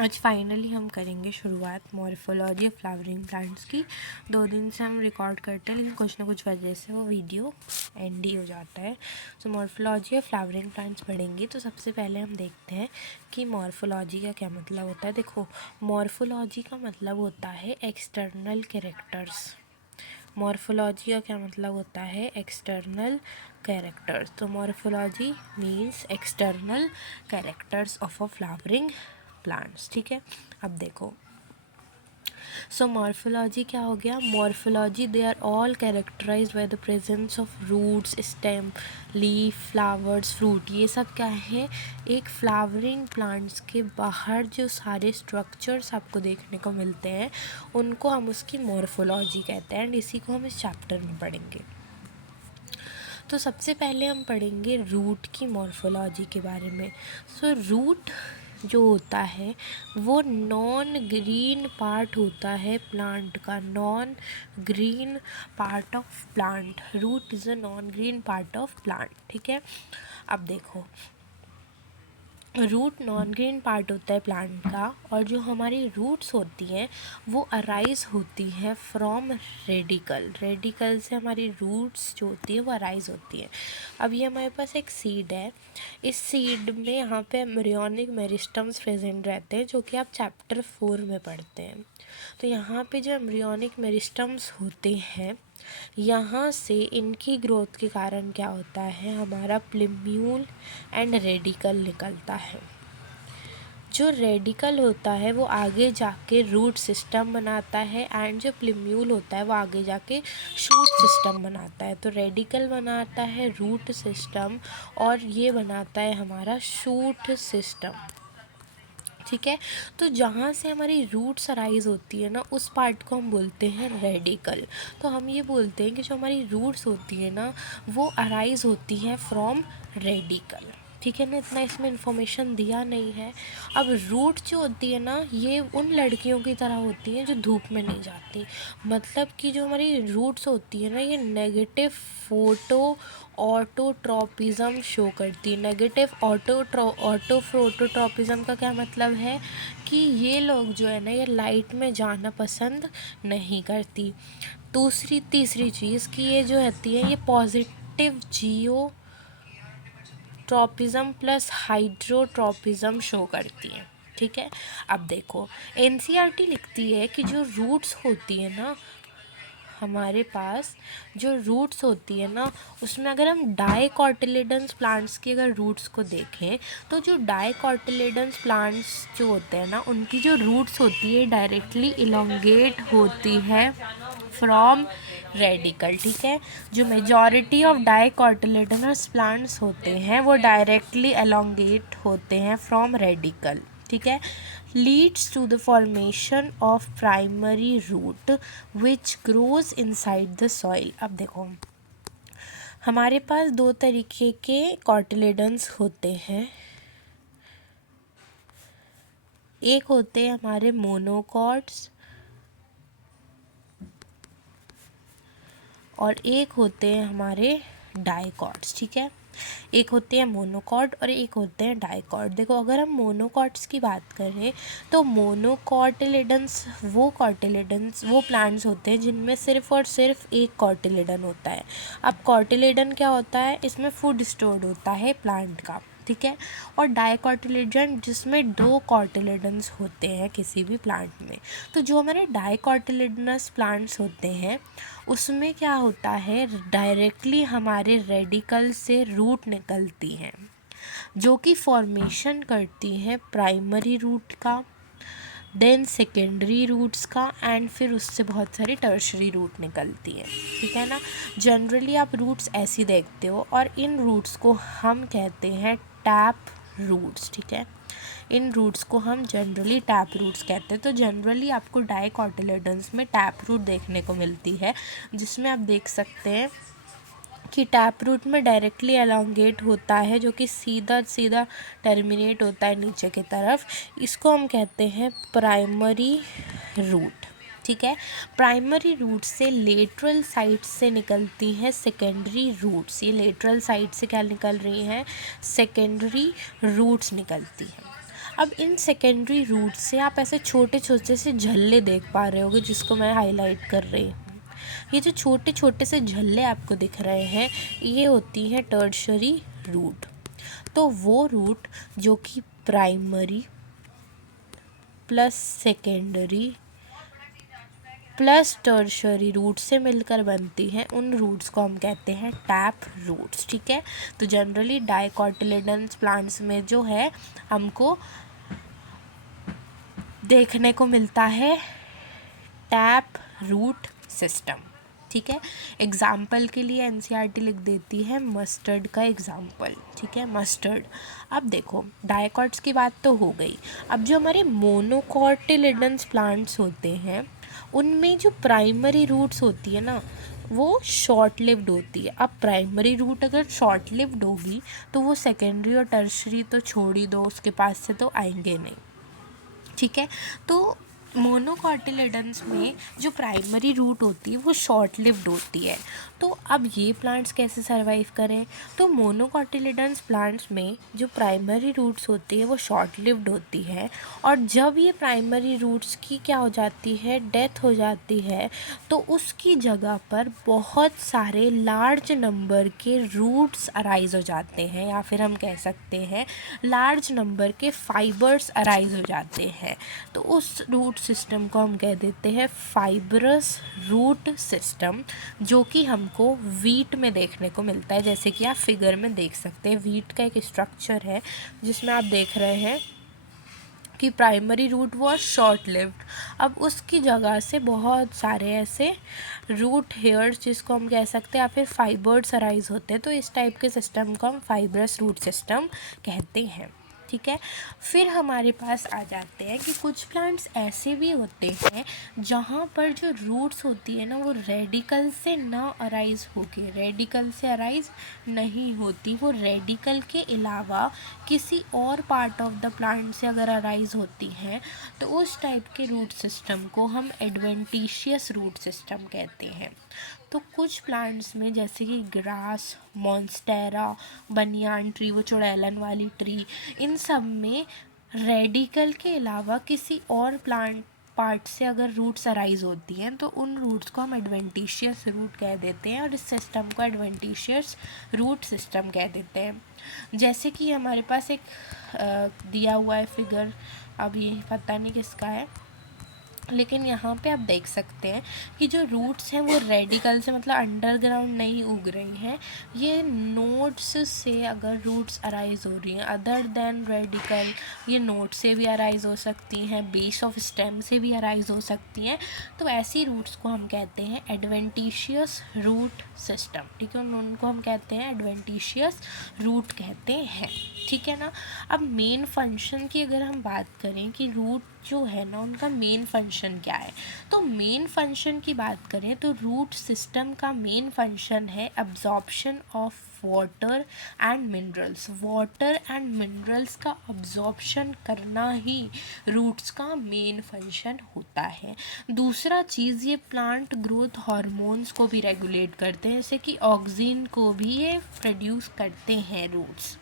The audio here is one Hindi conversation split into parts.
आज फाइनली हम करेंगे शुरुआत मॉर्फोलॉजी ऑफ फ्लावरिंग प्लांट्स की। 2 दिन से हम रिकॉर्ड करते हैं, लेकिन कुछ ना कुछ वजह से वो वीडियो एंड ही हो जाता है। सो मॉर्फोलॉजी ऑफ फ्लावरिंग प्लांट्स पढ़ेंगे। तो सबसे पहले हम देखते हैं कि मॉर्फोलॉजी का क्या मतलब होता है। देखो, मॉर्फोलॉजी का मतलब होता है एक्सटर्नल कैरेक्टर्स। मॉर्फोलॉजी का क्या मतलब होता है? External characters. तो morphology means external characters of a flowering plants. ठीक है, अब देखो, सो मॉर्फोलॉजी क्या हो गया? Morphology they are all characterized by the presence of roots, stem, leaf, flowers, fruit. ये सब क्या है? एक फ्लावरिंग प्लांट्स के बाहर जो सारे स्ट्रक्चर्स आपको देखने को मिलते हैं उनको हम उसकी मॉर्फोलॉजी कहते हैं, एंड इसी को हम इस चैप्टर में पढ़ेंगे। तो सबसे पहले हम पढ़ेंगे रूट की मॉर्फोलॉजी के बारे में। सो रूट जो होता है वो नॉन ग्रीन पार्ट होता है प्लांट का। Non green part of plant, root is a non green part of plant. ठीक है, अब देखो, रूट नॉन ग्रीन पार्ट होता है प्लांट का, और जो हमारी रूट्स होती हैं वो अराइज होती हैं फ्रॉम रेडिकल। रेडिकल से हमारी रूट्स जो होती है वो अराइज होती हैं। अब ये हमारे पास एक सीड है, इस सीड में यहाँ पे एम्ब्रियोनिक मेरिस्टम्स प्रेजेंट रहते हैं, जो कि आप चैप्टर 4 में पढ़ते हैं। तो यहाँ पे जो एम्ब्रियोनिक मेरिस्टम्स होते हैं, यहाँ से इनकी ग्रोथ के कारण क्या होता है? हमारा प्लिम्यूल एंड रेडिकल निकलता है। जो रेडिकल होता है वो आगे जाके रूट सिस्टम बनाता है, एंड जो प्लिम्यूल होता है वो आगे जाके शूट सिस्टम बनाता है। तो रेडिकल बनाता है रूट सिस्टम, और ये बनाता है हमारा शूट सिस्टम। ठीक है, तो जहाँ से हमारी रूट्स अराइज होती है ना, उस पार्ट को हम बोलते हैं रेडिकल। तो हम ये बोलते हैं कि जो हमारी रूट्स होती है ना वो अराइज होती हैं फ्रॉम रेडिकल। ठीक है ना, इतना इसमें इंफॉर्मेशन दिया नहीं है। अब रूट जो होती है ना, ये उन लड़कियों की तरह होती हैं जो धूप में नहीं जाती। मतलब कि जो हमारी रूट्स होती है ना, ये नेगेटिव फोटो ऑटोट्रॉपिज्म शो करती है। नेगेटिव ऑटोट्रॉपिज्म का क्या मतलब है? कि ये लोग जो है ना, ये लाइट में जाना पसंद नहीं करती। तीसरी चीज़ कि ये जो होती है ये पॉजिटिव जियो ट्रॉपिज्म प्लस हाइड्रोट्रॉपिज्म शो करती है। ठीक है, अब देखो, एनसीईआरटी लिखती है कि जो रूट्स होती है ना, हमारे पास जो रूट्स होती है ना, उसमें अगर हम डाइकोटिलेडन्स प्लांट्स की अगर रूट्स को देखें, तो जो डाइकोटिलेडन्स प्लांट्स जो होते हैं ना, उनकी जो रूट्स होती है डायरेक्टली इलोंगेट होती है फ्रॉम रेडिकल। ठीक है, जो मेजॉरिटी ऑफ डाइकोटिलेडनस प्लांट्स होते हैं वो डायरेक्टली एलोंगेट होते हैं फ्रॉम रेडिकल। ठीक है, leads to the formation of primary root which grows inside the soil। अब देखो, हमारे पास 2 तरीके के कॉटिलेडन्स होते हैं। एक होते हैं हमारे मोनोकॉट्स, और एक होते हैं हमारे डाइकॉट्स। ठीक है, एक होते हैं मोनोकॉट और एक होते हैं डाइकॉट। देखो, अगर हम मोनोकॉट्स की बात करें तो मोनोकॉटिलेडन्स वो प्लांट्स होते हैं जिनमें सिर्फ और सिर्फ एक कॉटिलेडन होता है। अब कॉटिलेडन क्या होता है? इसमें फूड स्टोर्ड होता है प्लांट का। ठीक है, और डाइकोटिलेडन जिसमें 2 कॉटिलेडन्स होते हैं किसी भी प्लांट में। तो जो हमारे डाइकोटिलेडनस प्लांट्स होते हैं उसमें क्या होता है? डायरेक्टली हमारे रेडिकल से रूट निकलती हैं, जो कि फॉर्मेशन करती हैं प्राइमरी रूट का, देन सेकेंडरी रूट्स का, एंड फिर उससे बहुत सारी टर्शरी रूट निकलती है। ठीक है ना, जनरली आप रूट्स ऐसी देखते हो, और इन रूट्स को हम कहते हैं टैप रूट्स। ठीक है, इन रूट्स को हम जनरली टैप रूट्स कहते हैं। तो जनरली आपको डाइकोटिलेडन्स में टैप रूट देखने को मिलती है, जिसमें आप देख सकते हैं कि टैप रूट में डायरेक्टली एलोंगेट होता है, जो कि सीधा सीधा टर्मिनेट होता है नीचे की तरफ। इसको हम कहते हैं प्राइमरी रूट। ठीक है, प्राइमरी रूट से लेटरल साइड से निकलती हैं सेकेंडरी रूट्स। ये लेटरल साइड से क्या निकल रही हैं? सेकेंडरी रूट्स निकलती हैं। अब इन सेकेंडरी रूट से आप ऐसे छोटे छोटे से झल्ले देख पा रहे होगे, जिसको मैं हाईलाइट कर रही हूँ। ये जो छोटे छोटे से झल्ले आपको दिख रहे हैं, ये होती हैं टर्शरी रूट। तो वो रूट जो कि primary plus secondary plus tertiary root से मिलकर बनती हैं, उन रूट्स को हम कहते हैं टैप रूट्स। ठीक है, तो जनरली डाइकोटिलेडन्स प्लांट्स में जो है हमको देखने को मिलता है टैप रूट सिस्टम। ठीक है, एग्जाम्पल के लिए एनसीईआरटी लिख देती है मस्टर्ड का एग्जाम्पल। ठीक है, मस्टर्ड। अब देखो, डायकॉट्स की बात तो हो गई। अब जो हमारे मोनोकोटिलिडन्स प्लांट्स होते हैं, उनमें जो प्राइमरी रूट्स होती है ना, वो शॉर्ट लिव्ड होती है। अब प्राइमरी रूट अगर शॉर्ट लिव्ड होगी तो वो सेकेंडरी और टर्शरी तो छोड़ ही दो, उसके पास से तो आएंगे नहीं। ठीक है, तो मोनोकोटिलिडन्स में जो प्राइमरी रूट होती है वो शॉर्ट लिव्ड होती है। तो अब ये प्लांट्स कैसे सरवाइव करें? तो मोनोकोटिलिडन्स प्लांट्स में जो प्राइमरी रूट्स होती है वो शॉर्ट लिव्ड होती है, और जब ये प्राइमरी रूट्स की क्या हो जाती है, डेथ हो जाती है, तो उसकी जगह पर बहुत सारे लार्ज नंबर के रूट्स अराइज हो जाते हैं, या फिर हम कह सकते हैं लार्ज नंबर के फाइबर्स अराइज हो जाते हैं। तो उस रूट सिस्टम को हम कह देते हैं फाइब्रस रूट सिस्टम, जो कि हमको वीट में देखने को मिलता है। जैसे कि आप फिगर में देख सकते हैं, वीट का एक स्ट्रक्चर है जिसमें आप देख रहे हैं कि primary root was short lived. अब उसकी जगह से बहुत सारे ऐसे रूट हेयर्स, जिसको हम कह सकते हैं, या फिर फाइबर्स अराइज होते हैं। तो इस टाइप के सिस्टम को हम फाइब्रस रूट सिस्टम कहते हैं। ठीक है, फिर हमारे पास आ जाते हैं कि कुछ प्लांट्स ऐसे भी होते हैं जहाँ पर जो रूट्स होती है ना, वो रेडिकल से ना अराइज होके, रेडिकल से अराइज नहीं होती, वो रेडिकल के अलावा किसी और पार्ट ऑफ द प्लांट से अगर अराइज होती हैं, तो उस टाइप के रूट सिस्टम को हम एडवेंटिशियस रूट सिस्टम कहते हैं। तो कुछ प्लांट्स में, जैसे कि ग्रास, मॉन्स्टेरा, बनियान ट्री, वो चुड़ैलन वाली ट्री, इन सब में रेडिकल के अलावा किसी और प्लांट पार्ट से अगर रूट्स अराइज होती हैं, तो उन रूट्स को हम एडवेंटिशियस रूट कह देते हैं, और इस सिस्टम को एडवेंटिशियस रूट सिस्टम कह देते हैं। जैसे कि हमारे पास एक दिया हुआ है फिगर, अब ये पता नहीं किसका है, लेकिन यहाँ पे आप देख सकते हैं कि जो रूट्स हैं वो रेडिकल से, मतलब अंडरग्राउंड नहीं उग रही हैं। ये नोड्स से अगर रूट्स अराइज हो रही हैं अदर देन रेडिकल, ये नोड से भी अराइज हो सकती हैं, बेस ऑफ स्टेम से भी अराइज हो सकती हैं। तो ऐसी रूट्स को हम कहते हैं एडवेंटिशियस रूट सिस्टम। ठीक है, उनको हम कहते हैं एडवेंटिशियस रूट कहते हैं। ठीक है ना। अब मेन फंक्शन की अगर हम बात करें कि रूट जो है ना, उनका मेन फंक्शन क्या है, तो मेन फंक्शन की बात करें तो रूट सिस्टम का मेन फंक्शन है absorption of water and minerals. Water and minerals का अब्जॉर्प्शन करना ही रूट्स का मेन फंक्शन होता है। दूसरा चीज़, ये प्लांट ग्रोथ हार्मोन्स को भी रेगुलेट करते हैं, जैसे कि ऑक्सीन को भी ये प्रोड्यूस करते हैं रूट्स।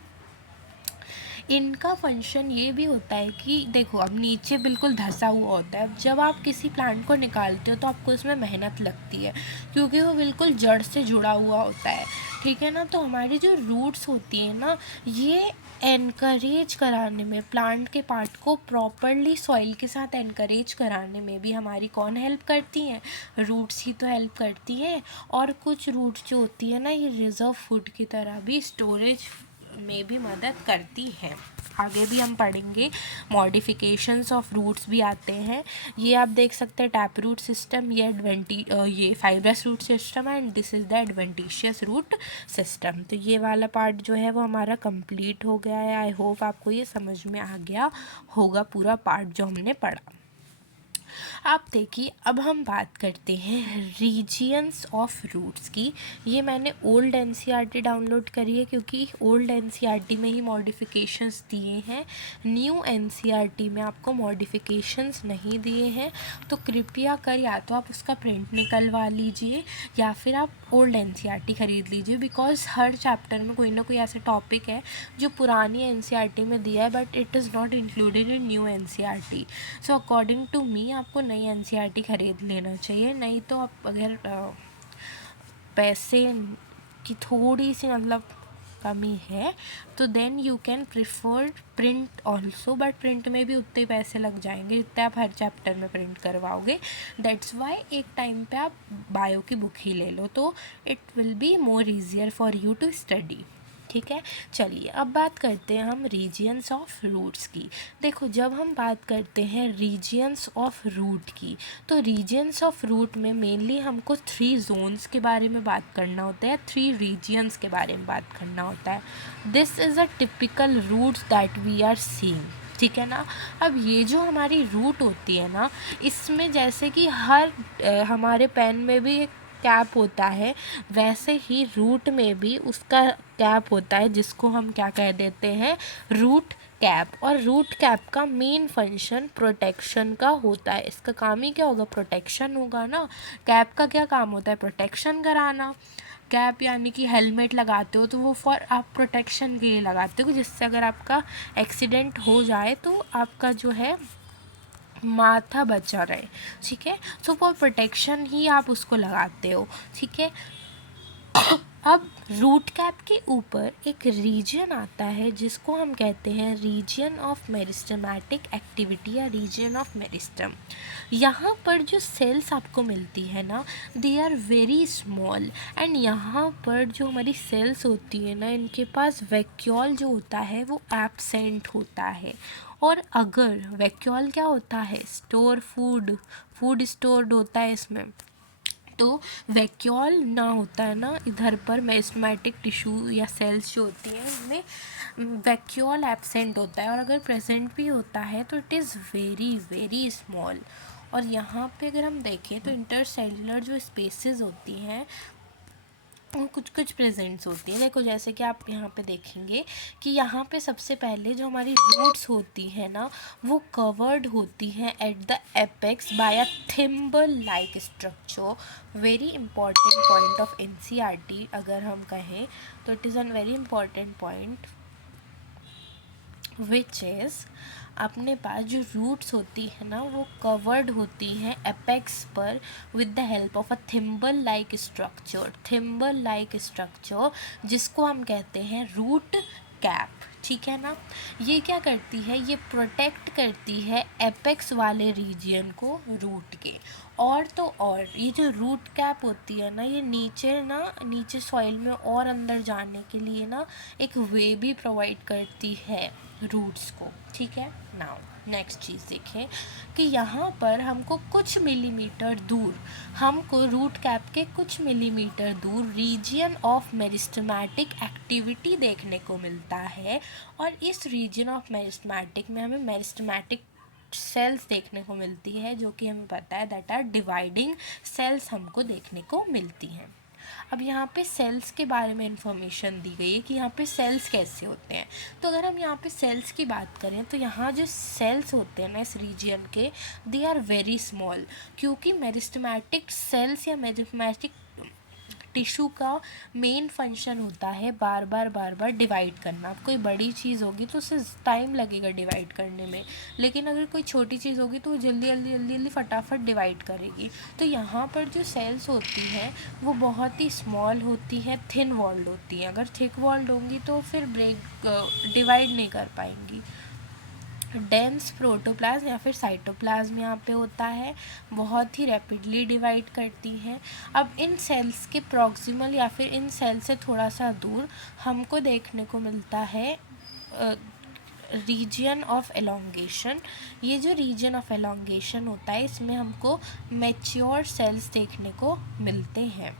इनका फंक्शन ये भी होता है कि देखो, अब नीचे बिल्कुल धंसा हुआ होता है, जब आप किसी प्लांट को निकालते हो तो आपको इसमें मेहनत लगती है, क्योंकि वो बिल्कुल जड़ से जुड़ा हुआ होता है। ठीक है ना। तो हमारी जो रूट्स होती हैं ना, ये एनकरेज कराने में, प्लांट के पार्ट को प्रॉपरली सॉइल के साथ एनकरेज कराने में भी हमारी कौन हेल्प करती हैं? रूट्स ही तो हेल्प करती हैं। और कुछ रूट्स जो होती है ना, ये रिजर्व फूड की तरह भी स्टोरेज में भी मदद करती है। आगे भी हम पढ़ेंगे, मॉडिफिकेशंस ऑफ रूट्स भी आते हैं। ये आप देख सकते हैं टैप रूट सिस्टम, ये fibrous root system, and this is the adventitious root system. तो ये वाला पार्ट जो है वो हमारा कंप्लीट हो गया है। आई होप आपको ये समझ में आ गया होगा पूरा पार्ट जो हमने पढ़ा। आप देखिए, अब हम बात करते हैं रीजियंस ऑफ रूट्स की। ये मैंने ओल्ड एनसीईआरटी डाउनलोड करी है क्योंकि ओल्ड एनसीईआरटी में ही मॉडिफिकेशंस दिए हैं, न्यू एनसीईआरटी में आपको मॉडिफिकेशंस नहीं दिए हैं। तो कृपया कर या तो आप उसका प्रिंट निकलवा लीजिए या फिर आप ओल्ड एनसीईआरटी ख़रीद लीजिए, बिकॉज हर चैप्टर में कोई ना कोई ऐसा टॉपिक है जो पुरानी एनसीईआरटी में दिया है but it is not included in new NCERT. So according to me आपको नई एनसीईआरटी ख़रीद लेना चाहिए। नहीं तो आप अगर पैसे की थोड़ी सी मतलब कमी है तो then you can prefer print also, but print में भी उतने ही पैसे लग जाएंगे जितने आप हर चैप्टर में प्रिंट करवाओगे। दैट्स वाई एक टाइम पे आप बायो की बुक ही ले लो, तो it will be more easier for you to study. ठीक है, चलिए अब बात करते हैं हम रीजियंस ऑफ रूट्स की। देखो, जब हम बात करते हैं रीजियंस ऑफ रूट की, तो रीजियंस ऑफ रूट में मेनली हमको 3 जोन्स के बारे में बात करना होता है, 3 रीजियंस के बारे में बात करना होता है। This is a typical roots that we are seeing. ठीक है ना। अब ये जो हमारी रूट होती है ना, इसमें जैसे कि हर हमारे पेन में भी एक कैप होता है, वैसे ही रूट में भी उसका कैप होता है जिसको हम क्या कह देते हैं, रूट कैप। और रूट कैप का मेन फंक्शन प्रोटेक्शन का होता है। इसका काम ही क्या होगा, प्रोटेक्शन होगा ना। कैप का क्या काम होता है, प्रोटेक्शन कराना। कैप यानी कि हेलमेट लगाते हो तो वो फॉर आप प्रोटेक्शन के लिए लगाते हो, जिससे अगर आपका एक्सीडेंट हो जाए तो आपका जो है माथा बचा रहे। ठीक है, सो फॉर प्रोटेक्शन ही आप उसको लगाते हो। ठीक है, अब रूट कैप के ऊपर एक रीजन आता है जिसको हम कहते हैं रीजन ऑफ मेरिस्टेमेटिक एक्टिविटी या रीजन ऑफ मेरिस्टम। यहाँ पर जो सेल्स आपको मिलती है ना, they are very small, and यहाँ पर जो हमारी सेल्स होती है ना, इनके पास वैक्यूल जो होता है वो एब्सेंट होता है। और अगर वैक्यूल क्या होता है, स्टोर फूड स्टोर्ड होता है इसमें, तो वैक्यूल ना होता है ना इधर पर मेरिस्टेमेटिक टिश्यू या सेल्स जो होती हैं उनमें वैक्यूल एब्सेंट होता है, और अगर प्रेजेंट भी होता है तो it is very very small. और यहाँ पे अगर हम देखें तो इंटरसेलुलर जो स्पेसेस होती हैं वो कुछ कुछ प्रेजेंट्स होती है। देखो, जैसे कि आप यहाँ पे देखेंगे कि यहाँ पे सबसे पहले जो हमारी रूट्स होती है ना, वो कवर्ड होती हैं at the apex by a thimble like structure. Very important point of NCERT अगर हम कहें तो it is an very important point which is, अपने पास जो रूट्स होती है ना वो कवर्ड होती हैं एपेक्स पर with the help of a thimble like structure जिसको हम कहते हैं रूट कैप। ठीक है ना। ये क्या करती है, ये प्रोटेक्ट करती है एपेक्स वाले रीजियन को रूट के। और तो और ये जो रूट कैप होती है ना, ये नीचे सॉइल में और अंदर जाने के लिए ना एक वे भी प्रोवाइड करती है रूट्स को। ठीक है। नाउ नेक्स्ट चीज़ देखें कि यहाँ पर हमको कुछ मिलीमीटर दूर, हमको रूट कैप के कुछ मिलीमीटर दूर रीजियन ऑफ मेरिस्टेमेटिक एक्टिविटी देखने को मिलता है। और इस रीजियन ऑफ मेरिस्टेमेटिक में हमें मेरिस्टेमेटिक सेल्स देखने को मिलती है, जो कि हमें पता है दैट आर डिवाइडिंग सेल्स हमको देखने को मिलती हैं। अब यहाँ पे सेल्स के बारे में इंफॉर्मेशन दी गई है कि यहाँ पे सेल्स कैसे होते हैं। तो अगर हम यहाँ पे सेल्स की बात करें तो यहाँ जो सेल्स होते हैं ना इस रीजियन के, दे आर वेरी स्मॉल, क्योंकि मेरिस्टेमेटिक सेल्स या मेरिस्टेमेटिक टिश्यू का मेन फंक्शन होता है बार बार डिवाइड करना। अब कोई बड़ी चीज़ होगी तो उसे टाइम लगेगा डिवाइड करने में, लेकिन अगर कोई छोटी चीज़ होगी तो वो जल्दी फटाफट डिवाइड करेगी। तो यहाँ पर जो सेल्स होती हैं वो बहुत ही स्मॉल होती हैं, थिन वॉल्ड होती हैं। अगर थिक वॉल्ड होंगी तो फिर डिवाइड नहीं कर पाएंगी। डेंस प्रोटोप्लाज्म या फिर साइटोप्लाज्म यहाँ पे होता है, बहुत ही रैपिडली डिवाइड करती हैं। अब इन सेल्स के प्रॉक्सिमल या फिर इन सेल से थोड़ा सा दूर हमको देखने को मिलता है रीजन ऑफ एलोंगेशन। ये जो रीजन ऑफ एलोंगेशन होता है इसमें हमको मैच्योर सेल्स देखने को मिलते हैं।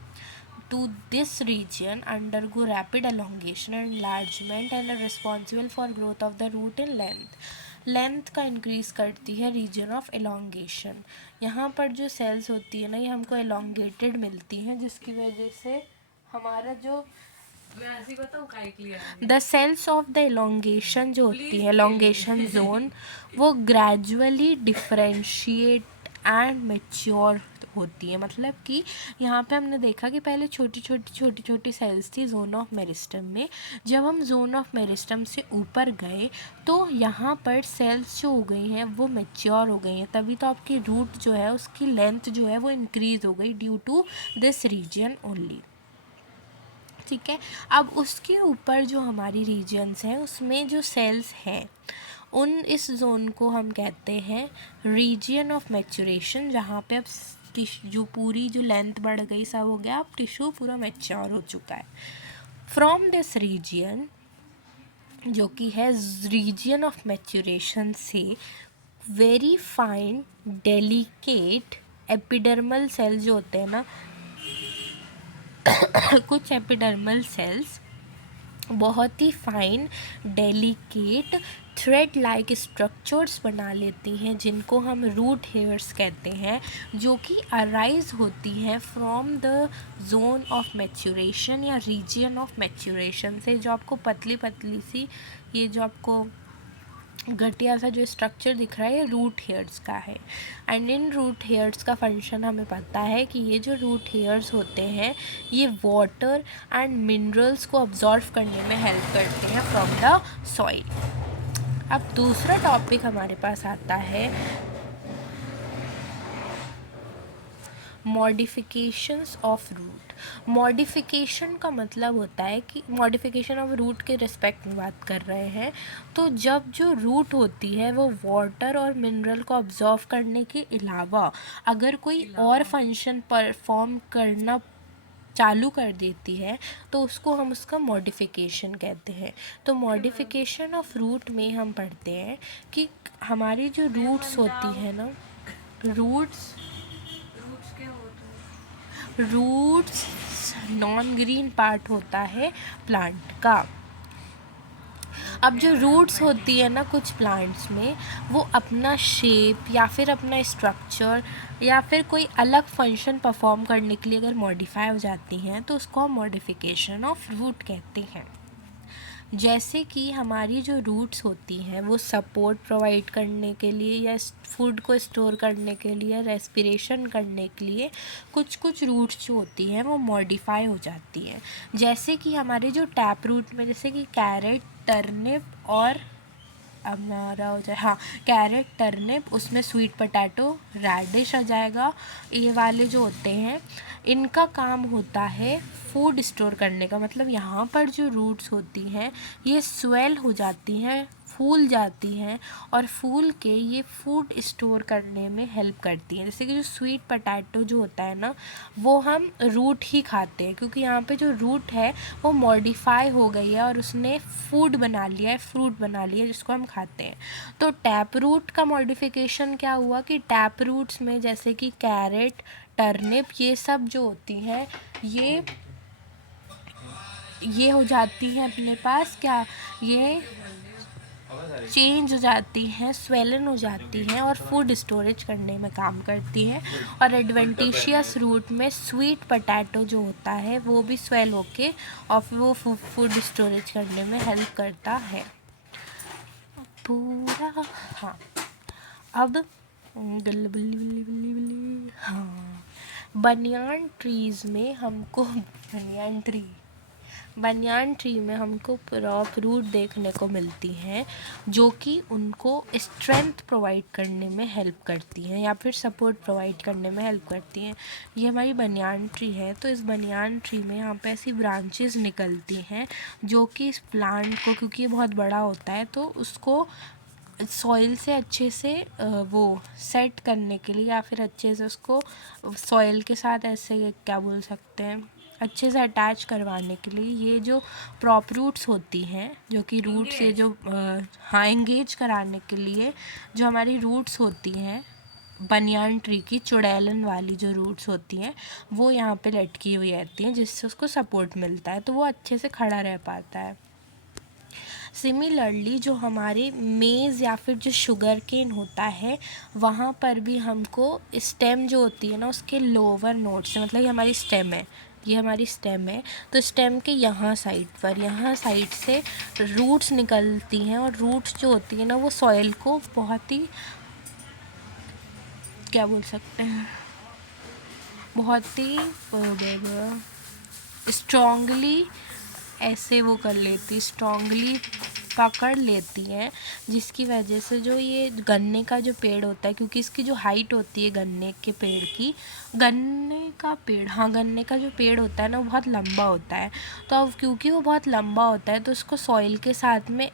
To this region undergo rapid elongation and enlargement and are responsible for growth of the root in length. Length का इंक्रीज़ करती है रीजन ऑफ एलोंगेशन। यहाँ पर जो सेल्स होती है ना, ये हमको एलोंगेटेड मिलती हैं, जिसकी वजह से हमारा जो the cells of the elongation जो होती है, एलोंगेशन जोन, वो ग्रेजुअली डिफरेंशिएट एंड मेच्योर होती है। मतलब कि यहाँ पे हमने देखा कि पहले छोटी छोटी सेल्स थी जोन ऑफ मेरिस्टम में। जब हम जोन ऑफ मेरिस्टम से ऊपर गए तो यहाँ पर सेल्स जो हो गई हैं वो मेच्योर हो गई हैं, तभी तो आपकी रूट जो है उसकी लेंथ जो है वो इंक्रीज़ हो गई due to this region only. ठीक है, अब उसके ऊपर जो हमारी रीजन्स हैं उसमें जो सेल्स हैं उन इस जोन को हम कहते हैं रीजन ऑफ मैच्योरेशन, जहाँ पे अब जो पूरी जो लेंथ बढ़ गई, सब हो गया, अब टिश्यू पूरा मैच्योर हो चुका है। फ्रॉम दिस रीजन जो कि है रीजन ऑफ मैच्योरेशन से very fine delicate epidermal cell जो होते हैं ना कुछ एपिडर्मल सेल्स बहुत ही fine delicate thread like structures बना लेती हैं, जिनको हम रूट हेयर्स कहते हैं, जो कि अराइज होती हैं from the zone of maturation या रीजन ऑफ मैच्योरेशन से। जो आपको पतली पतली सी ये जो आपको घटिया सा जो स्ट्रक्चर दिख रहा है, ये रूट हेयर्स का है। एंड इन रूट हेयर्स का फंक्शन हमें पता है कि ये जो रूट हेयर्स होते हैं ये वाटर एंड मिनरल्स को अब्जॉर्व करने में हेल्प करते हैं फ्रॉम द सॉइल। अब दूसरा टॉपिक हमारे पास आता है मॉडिफिकेशंस ऑफ रूट। मॉडिफिकेशन का मतलब होता है कि मॉडिफिकेशन ऑफ रूट के रिस्पेक्ट में बात कर रहे हैं, तो जब जो रूट होती है वो वाटर और मिनरल को अब्जॉर्व करने के अलावा अगर कोई और फंक्शन परफॉर्म करना चालू कर देती है तो उसको हम उसका मॉडिफिकेशन कहते हैं। तो मॉडिफिकेशन ऑफ रूट में हम पढ़ते हैं कि हमारी जो रूट्स होती है ना, रूट्स नॉन ग्रीन पार्ट होता है प्लांट का। अब जो रूट्स होती है ना कुछ प्लांट्स में, वो अपना शेप या फिर अपना स्ट्रक्चर या फिर कोई अलग फंक्शन परफॉर्म करने के लिए अगर मॉडिफाई हो जाती हैं तो उसको हम मॉडिफिकेशन ऑफ रूट कहते हैं। जैसे कि हमारी जो रूट्स होती हैं वो सपोर्ट प्रोवाइड करने के लिए या फूड को स्टोर करने के लिए, रेस्पिरेशन करने के लिए कुछ कुछ रूट्स जो होती हैं वो मॉडिफाई हो जाती हैं। जैसे कि हमारे जो टैप रूट में, जैसे कि कैरेट, टर्निप और हमारा हो जाए कैरेट, टर्निप, उसमें स्वीट पोटैटो, रेडिश आ जाएगा। ये वाले जो होते हैं इनका काम होता है फूड स्टोर करने का। मतलब यहाँ पर जो रूट्स होती हैं ये स्वेल हो जाती हैं, फूल जाती हैं और फूल के ये फूड स्टोर करने में हेल्प करती हैं। जैसे कि जो स्वीट पोटैटो जो होता है ना वो हम रूट ही खाते हैं, क्योंकि यहाँ पे जो रूट है वो मॉडिफाई हो गई है और उसने फूड बना लिया है, फ्रूट बना लिया है जिसको हम खाते हैं। तो टैप रूट का मॉडिफिकेशन क्या हुआ कि टैप रूट्स में जैसे कि कैरेट, टर्निप, ये सब जो होती हैं ये हो जाती हैं अपने पास क्या, ये चेंज हो जाती हैं, स्वेलन हो जाती हैं और फूड स्टोरेज करने में काम करती हैं। और एडवेंटिशियस रूट में स्वीट पोटैटो जो होता है वो भी स्वेल होके और वो फूड स्टोरेज करने में हेल्प करता है पूरा। अब बनियान ट्रीज़ में हमको बनियान ट्री में हमको क्रॉप रूट देखने को मिलती हैं जो कि उनको स्ट्रेंथ प्रोवाइड करने में हेल्प करती हैं या फिर सपोर्ट प्रोवाइड करने में हेल्प करती हैं। ये हमारी बनियान ट्री है, तो इस बनियान ट्री में यहाँ पे ऐसी ब्रांचेस निकलती हैं जो कि इस प्लांट को, क्योंकि ये बहुत बड़ा होता है, तो उसको सॉइल से अच्छे से वो सेट करने के लिए या फिर अच्छे से उसको सॉइल के साथ ऐसे क्या बोल सकते हैं, अच्छे से अटैच करवाने के लिए ये जो प्रॉप रूट्स होती हैं, जो कि रूट से जो एंगेज कराने के लिए जो हमारी रूट्स होती हैं बनियान ट्री की, चुड़ैलन वाली जो रूट्स होती हैं वो यहाँ पे लटकी हुई रहती हैं जिससे उसको सपोर्ट मिलता है, तो वो अच्छे से खड़ा रह पाता है। सिमिलरली जो हमारे मेज़ या फिर जो शुगर केन होता है वहाँ पर भी हमको स्टेम जो होती है ना उसके लोअर नोड से, मतलब ये हमारी स्टेम है, ये हमारी स्टेम है, तो स्टेम के यहाँ साइड से रूट्स निकलती हैं और रूट्स जो होती है ना वो सॉइल को बहुत ही, क्या बोल सकते हैं, बहुत ही स्ट्रॉन्गली ऐसे वो कर लेती, स्ट्रॉन्गली पकड़ लेती हैं, जिसकी वजह से जो ये गन्ने का जो पेड़ होता है, क्योंकि इसकी जो हाइट होती है गन्ने के पेड़ की, गन्ने का जो पेड़ होता है ना वो बहुत लंबा होता है, तो अब क्योंकि वो बहुत लंबा होता है तो उसको सॉइल के साथ में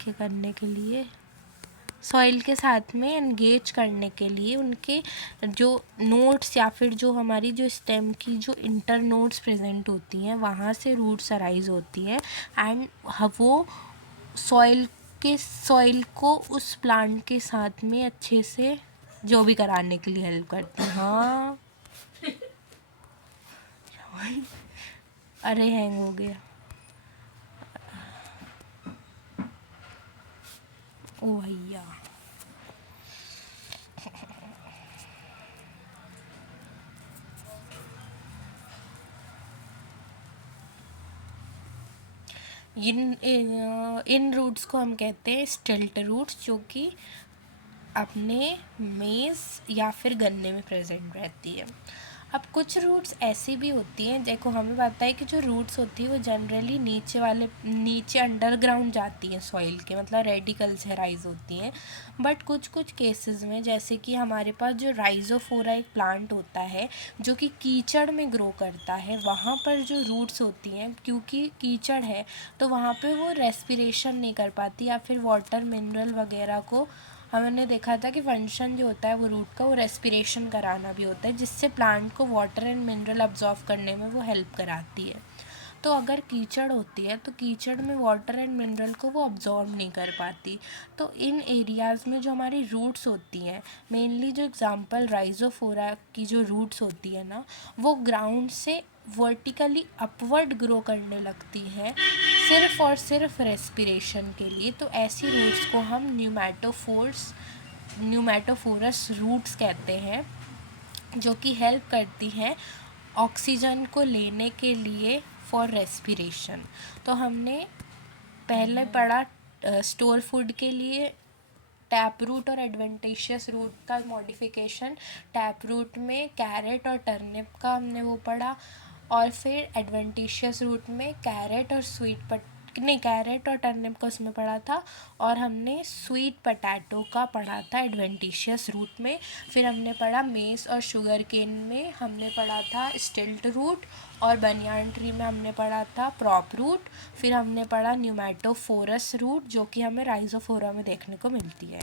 क्या करने के लिए, सॉइल के साथ में एंगेज करने के लिए उनके जो नोड्स या फिर जो हमारी जो स्टेम की जो इंटर नोड्स प्रेजेंट होती हैं वहाँ से रूट्स अराइज होती हैं एंड वो सॉइल को उस प्लांट के साथ में अच्छे से जो भी कराने के लिए हेल्प करती हैं। हाँ अरे हैंग हो गया, ओ भैया इन रूट्स को हम कहते हैं स्टिल्ट रूट्स, जो कि अपने मेज़ या फिर गन्ने में प्रेजेंट रहती है। अब कुछ रूट्स ऐसी भी होती हैं, देखो हमें पता है कि जो रूट्स होती है वो जनरली नीचे अंडरग्राउंड जाती हैं सॉइल के, मतलब रेडिकल से राइज होती हैं, बट कुछ केसेस में जैसे कि हमारे पास जो राइजोफोरा एक प्लांट होता है जो कि कीचड़ में ग्रो करता है, वहाँ पर जो रूट्स होती हैं क्योंकि कीचड़ है तो वहाँ पे वो रेस्पिरेशन नहीं कर पाती या फिर वाटर मिनरल वगैरह को, हमने देखा था कि फंक्शन जो होता है वो रूट का वो रेस्पिरेशन कराना भी होता है, जिससे प्लांट को वाटर एंड मिनरल अब्जॉर्व करने में वो हेल्प कराती है। तो अगर कीचड़ होती है तो कीचड़ में वाटर एंड मिनरल को वो अब्जॉर्ब नहीं कर पाती, तो इन एरियाज़ में जो हमारी रूट्स होती हैं, मेनली जो एग्जांपल राइजोफोरा की जो रूट्स होती है ना वो ग्राउंड से वर्टिकली अपवर्ड ग्रो करने लगती है सिर्फ और सिर्फ रेस्पिरेशन के लिए, तो ऐसी रूट्स को हम न्यूमैटोफोरस रूट्स कहते हैं, जो कि हेल्प करती हैं ऑक्सीजन को लेने के लिए फॉर रेस्पिरेशन। तो हमने पहले पढ़ा स्टोर फूड के लिए टैप रूट और एडवेंटिशियस रूट का मॉडिफिकेशन, टैप रूट में कैरेट और टर्निप का हमने वो पढ़ा, और फिर एडवेंटिशियस रूट में कैरेट और टर्निप का उसमें पढ़ा था, और हमने स्वीट पोटैटो का पढ़ा था एडवेंटिशियस रूट में। फिर हमने पढ़ा मेस और शुगर केन में हमने पढ़ा था स्टिल्ट रूट, और बनियान ट्री में हमने पढ़ा था प्रॉप रूट। फिर हमने पढ़ा न्यूमैटोफोरस रूट जो कि हमें राइजोफोरा में देखने को मिलती है।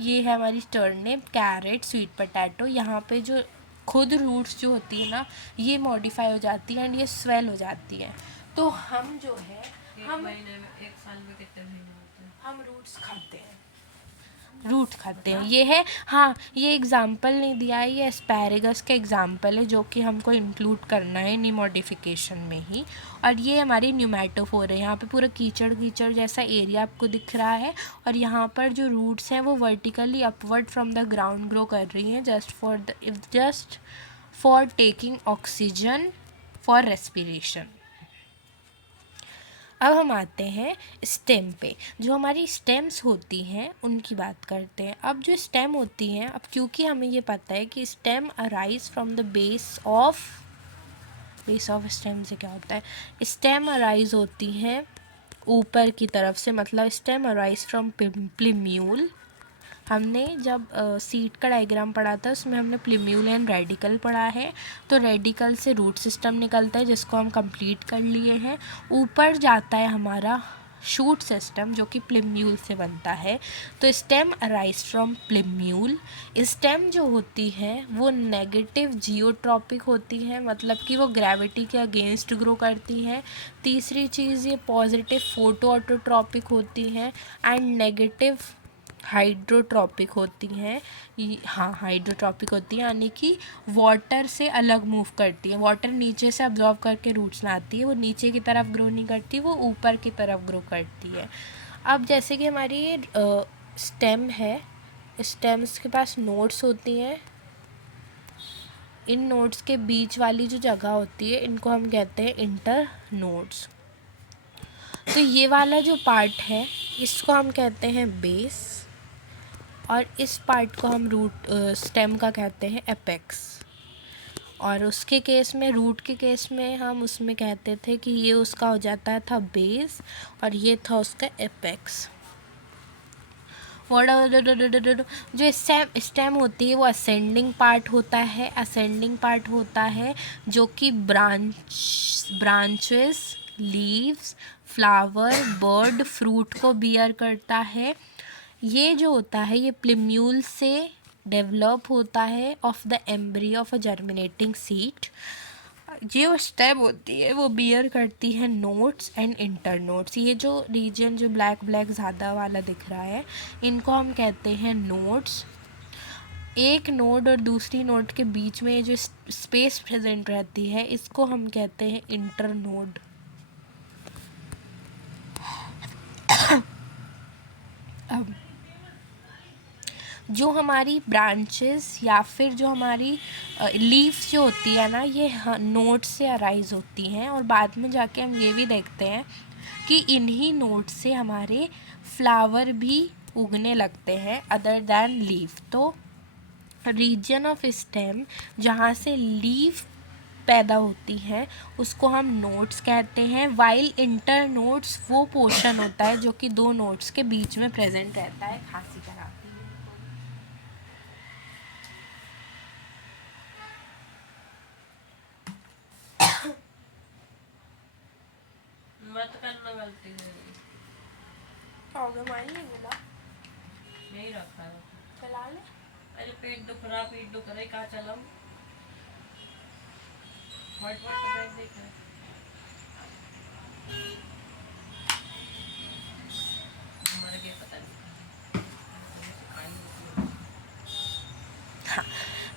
ये है हमारी टर्निप, कैरेट, स्वीट पोटैटो। यहाँ पे जो खुद रूट्स जो होती है ना ये मॉडिफाई हो जाती है एंड ये स्वेल हो जाती है, तो हम जो है हम महीने में, एक साल में कितने महीने होते हैं, हम रूट्स खाते हैं। ये है, हाँ ये एग्जाम्पल नहीं दिया है, ये एस्पैरेगस का एग्जाम्पल है जो कि हमको इंक्लूड करना है नी मॉडिफिकेशन में ही। और ये हमारी न्यूमैटोफोर है, यहाँ पे पूरा कीचड़ जैसा एरिया आपको दिख रहा है, और यहाँ पर जो रूट्स हैं वो vertically upward from the ground grow कर रही हैं just for taking oxygen for respiration. अब हम आते हैं स्टेम पे, जो हमारी स्टेम्स होती हैं उनकी बात करते हैं। अब जो स्टेम होती हैं, अब क्योंकि हमें ये पता है कि stem arise from the base of stem से क्या होता है, स्टेम अराइज होती हैं ऊपर की तरफ से, मतलब स्टेम अराइज फ्रॉम प्लिम्यूल। हमने जब सीड का डायग्राम पढ़ा था उसमें हमने प्लिम्यूल एंड रेडिकल पढ़ा है, तो रेडिकल से रूट सिस्टम निकलता है जिसको हम कंप्लीट कर लिए हैं। ऊपर जाता है हमारा शूट सिस्टम जो कि प्लिम्यूल से बनता है, तो स्टेम अराइज फ्रॉम प्लिम्यूल। स्टेम जो होती है वो नेगेटिव जियोट्रॉपिक होती है, मतलब कि वो ग्रेविटी के अगेंस्ट ग्रो करती हैं। तीसरी चीज़ ये पॉजिटिव फोटो ऑटोट्रॉपिक होती हैं एंड नेगेटिव हाइड्रोट्रॉपिक होती हैं। हाँ, हाइड्रोट्रॉपिक होती है, यानी कि वाटर से अलग मूव करती है। वाटर नीचे से अब्जॉर्ब करके रूट्स लाती है, वो नीचे की तरफ ग्रो नहीं करती, वो ऊपर की तरफ ग्रो करती है। अब जैसे कि हमारी स्टेम है, स्टेम्स के पास नोड्स होती हैं। इन नोड्स के बीच वाली जो जगह होती है, इनको हम कहते हैं इंटर नोड्स। तो ये वाला जो पार्ट है, इसको हम कहते हैं बेस, और इस पार्ट को हम रूट स्टेम का कहते हैं एपेक्स। और उसके केस में, रूट के केस में, हम उसमें कहते थे कि ये उसका हो जाता था बेस और ये था उसका एपेक्स। जो स्टेम होती है वो असेंडिंग पार्ट होता है। असेंडिंग पार्ट होता है जो कि branches, leaves, flower, bird, fruit को बियर करता है। ये जो होता है ये प्लिम्यूल से डेवलप होता है of the embryo of a germinating seed. जो स्टेम होती है वो बियर करती है नोट्स एंड इंटर नोट्स। ये जो रीजन जो ब्लैक ब्लैक ज़्यादा वाला दिख रहा है, इनको हम कहते हैं नोट्स। एक नोड और दूसरी नोड के बीच में जो स्पेस प्रेजेंट रहती है, इसको हम कहते हैं इंटर नोड। अब जो हमारी ब्रांचेस या फिर जो हमारी लीव्स जो होती है ना, ये नोड से अराइज होती हैं, और बाद में जाके हम ये भी देखते हैं कि इन्हीं नोड से हमारे फ्लावर भी उगने लगते हैं अदर दैन लीफ। तो रीजन ऑफ स्टेम जहाँ से लीफ पैदा होती हैं उसको हम नोड्स कहते हैं, वाइल इंटर नोड्स वो पोर्शन होता है जो कि दो नोड्स के बीच में प्रेजेंट रहता है। खांसी कराती है। मत करना गलती से। मिला नहीं रखा है। चला ले। अरे पेट दुख रहा कहाँ चलम। वट बैग देख रहे मर गए पता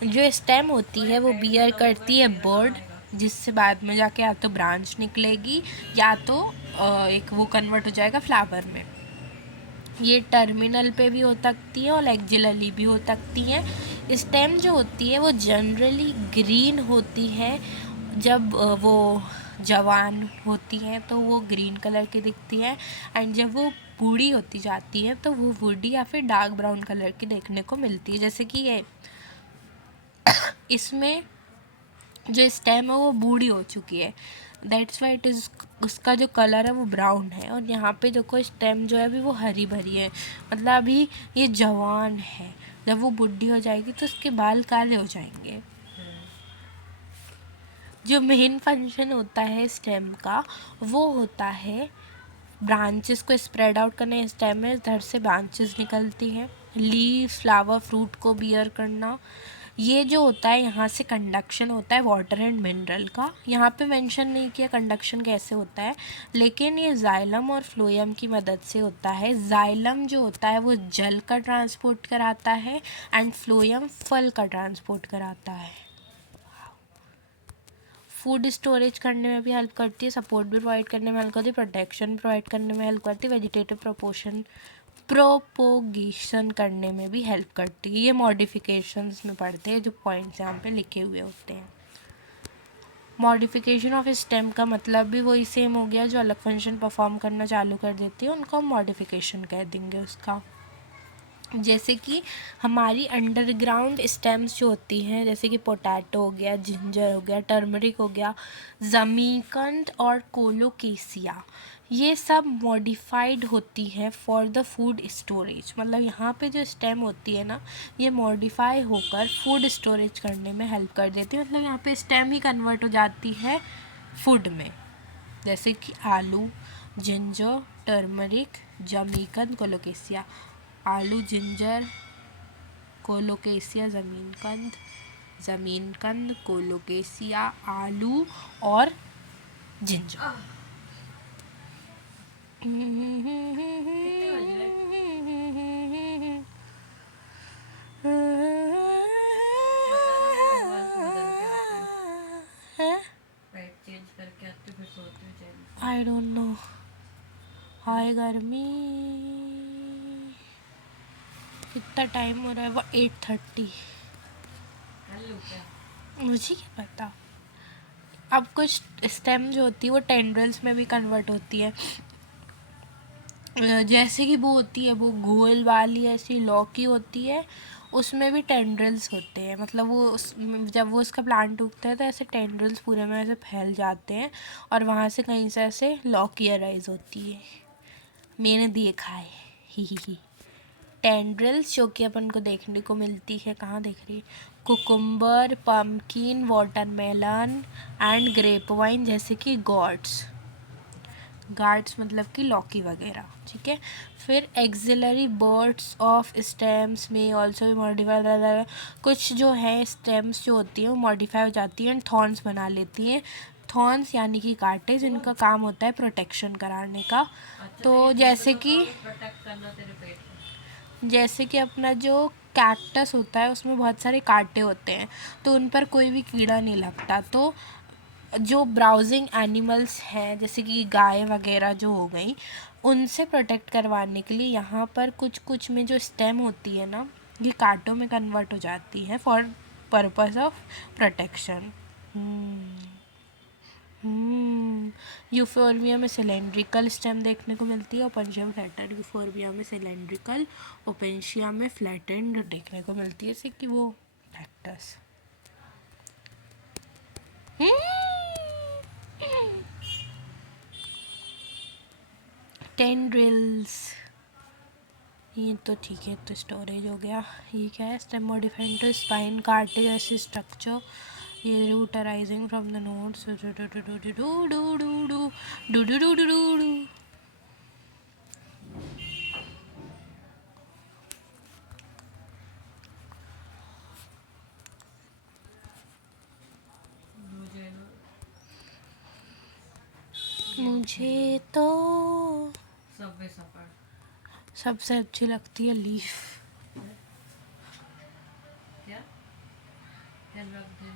नहीं। जो स्टेम होती है वो बियर करती है बर्ड, जिससे बाद में जाके या तो ब्रांच निकलेगी या तो एक वो कन्वर्ट हो जाएगा फ्लावर में। ये टर्मिनल पे भी हो सकती है और एक्जिलरी भी हो सकती हैं। स्टेम जो होती है वो जनरली ग्रीन होती है। जब वो जवान होती हैं तो वो ग्रीन कलर की दिखती है, एंड जब वो बूढ़ी होती जाती है तो वो वुडी या फिर डार्क ब्राउन कलर की देखने को मिलती है। जैसे कि ये इसमें जो स्टेम है वो बूढ़ी हो चुकी है, दैट्स वाई इट इज़, उसका जो कलर है वो ब्राउन है। और यहाँ पे देखो स्टेम जो है अभी वो हरी भरी है, मतलब अभी ये जवान है। जब वो बुढ़ी हो जाएगी तो उसके बाल काले हो जाएंगे। जो मेन फंक्शन होता है स्टेम का वो होता है ब्रांचेस को स्प्रेड आउट करना। स्टेम में इधर से ब्रांचेस निकलती हैं, लीफ, फ्लावर, फ्रूट को बियर करना। ये जो होता है यहाँ से कंडक्शन होता है वाटर एंड मिनरल का। यहाँ पे मेंशन नहीं किया कंडक्शन कैसे होता है, लेकिन ये जाइलम और फ्लोएम की मदद से होता है। जाइलम जो होता है वो जल का ट्रांसपोर्ट कराता है एंड फ्लोएम फल का ट्रांसपोर्ट कराता है। फूड स्टोरेज करने में भी हेल्प करती है, सपोर्ट भी प्रोवाइड करने में हेल्प करती है, प्रोटेक्शन प्रोवाइड करने में हेल्प करती है, वेजिटेटिव प्रोपोगेशन करने में भी हेल्प करती है। ये मॉडिफिकेशंस में पढ़ते हैं, जो पॉइंट्स यहाँ पे लिखे हुए होते हैं। मॉडिफिकेशन ऑफ स्टेम का मतलब भी वही सेम हो गया, जो अलग फंक्शन परफॉर्म करना चालू कर देती है उनको हम मॉडिफिकेशन कह देंगे उसका। जैसे कि हमारी अंडरग्राउंड स्टेम्स जो होती हैं, जैसे कि पोटैटो हो गया, जिंजर हो गया, टर्मरिक हो गया, जमीकंद और कोलोकेसिया, ये सब मॉडिफाइड होती हैं फॉर द फूड स्टोरेज। मतलब यहाँ पे जो स्टेम होती है ना, ये मॉडिफाई होकर फूड स्टोरेज करने में हेल्प कर देती है। मतलब यहाँ पे स्टेम ही कन्वर्ट हो जाती है फूड में, जैसे कि आलू, जिंजर, टर्मरिक, जमीकंद, कोलोकेसिया। आलू, जिंजर, कोलोकेसिया, ज़मीनकंद, कोलोकेसिया, आलू और जिंजर। I don't know. हाय गर्मी। कितना टाइम हो रहा है? वो 8:30। हेलो क्या? मुझे क्या पता। अब कुछ स्टेम जो होती है वो टेंड्रल्स में भी कन्वर्ट होती है। जैसे कि वो होती है, वो गोल वाली ऐसी लौकी होती है, उसमें भी टेंड्रल्स होते हैं। मतलब वो जब वो उसका प्लांट उगता है तो ऐसे टेंड्रल्स पूरे में ऐसे फैल जाते हैं और वहाँ से कहीं से ऐसे लौकी अराइज होती है। मैंने देखा है। ही। टेंड्रल्स जो कि अपन को देखने को मिलती है, कहाँ देख रही है? Cucumber, pumpkin, watermelon and grep wine, जैसे कि गॉड्स। गार्ड्स मतलब कि लौकी वगैरह, ठीक है। फिर एक्सिलरी बर्ड्स ऑफ स्टेम्स में ऑल्सो भी मॉडिफाई, कुछ जो है स्टेम्स जो होती हैं वो मॉडिफाई हो जाती हैं एंड थॉर्न्स बना लेती हैं। थॉर्न्स यानी कि कांटे, जिनका काम होता है प्रोटेक्शन कराने का। अच्छा, तो तेरी जेब जैसे का कि काम है प्रोटेक्ट करना तेरे पेट अपना जो कैक्टस होता है उसमें बहुत सारे कांटे होते हैं, तो उन पर कोई भी कीड़ा नहीं लगता। तो जो ब्राउजिंग एनिमल्स हैं जैसे कि गाय वगैरह जो हो गई, उनसे प्रोटेक्ट करवाने के लिए यहाँ पर कुछ कुछ में जो स्टेम होती है ना, ये कांटों में कन्वर्ट हो जाती है for purpose of protection. Euphorbia में सिलेंड्रिकल स्टेम देखने को मिलती है, ओपेंशिया में फ्लैटेंड। यूफोर्बिया में सिलेंड्रिकल, ओपेंशिया में फ्लैटेंड देखने को मिलती है, जैसे कि वो कैक्टस। टेंड्रिल्स, ये तो ठीक है, तो स्टोरेज हो गया। ये क्या है? स्टेम मॉडिफाइड टू स्पाइन कार्टेज ऐसी स्ट्रक्चर, ये root arising from the nodes. मुझे ना मुझे तो सबवे सफर सबसे अच्छी लगती है लीफ। क्या ध्यान रख दे।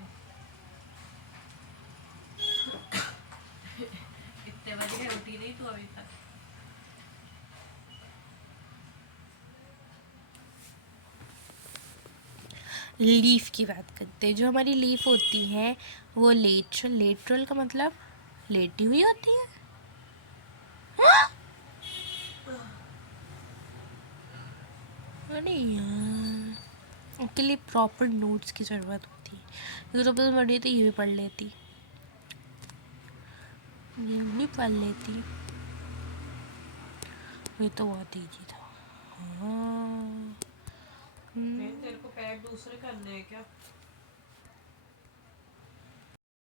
कितने बजे है? उठी नहीं तू अभी तक? लीफ की बात करते हैं। जो हमारी लीफ होती है वो लेटरल, लेटरल का मतलब लेटी हुई होती है। अरे यार, उसके लिए प्रॉपर नोट्स की ज़रूरत होती है। यूरोप में पढ़ी तो ये भी पढ़ लेती, ये नहीं पढ़ लेती। ये तो बहुत ईजी था। हाँ। नहीं, तेरे को पैक दूसरे करने हैं क्या?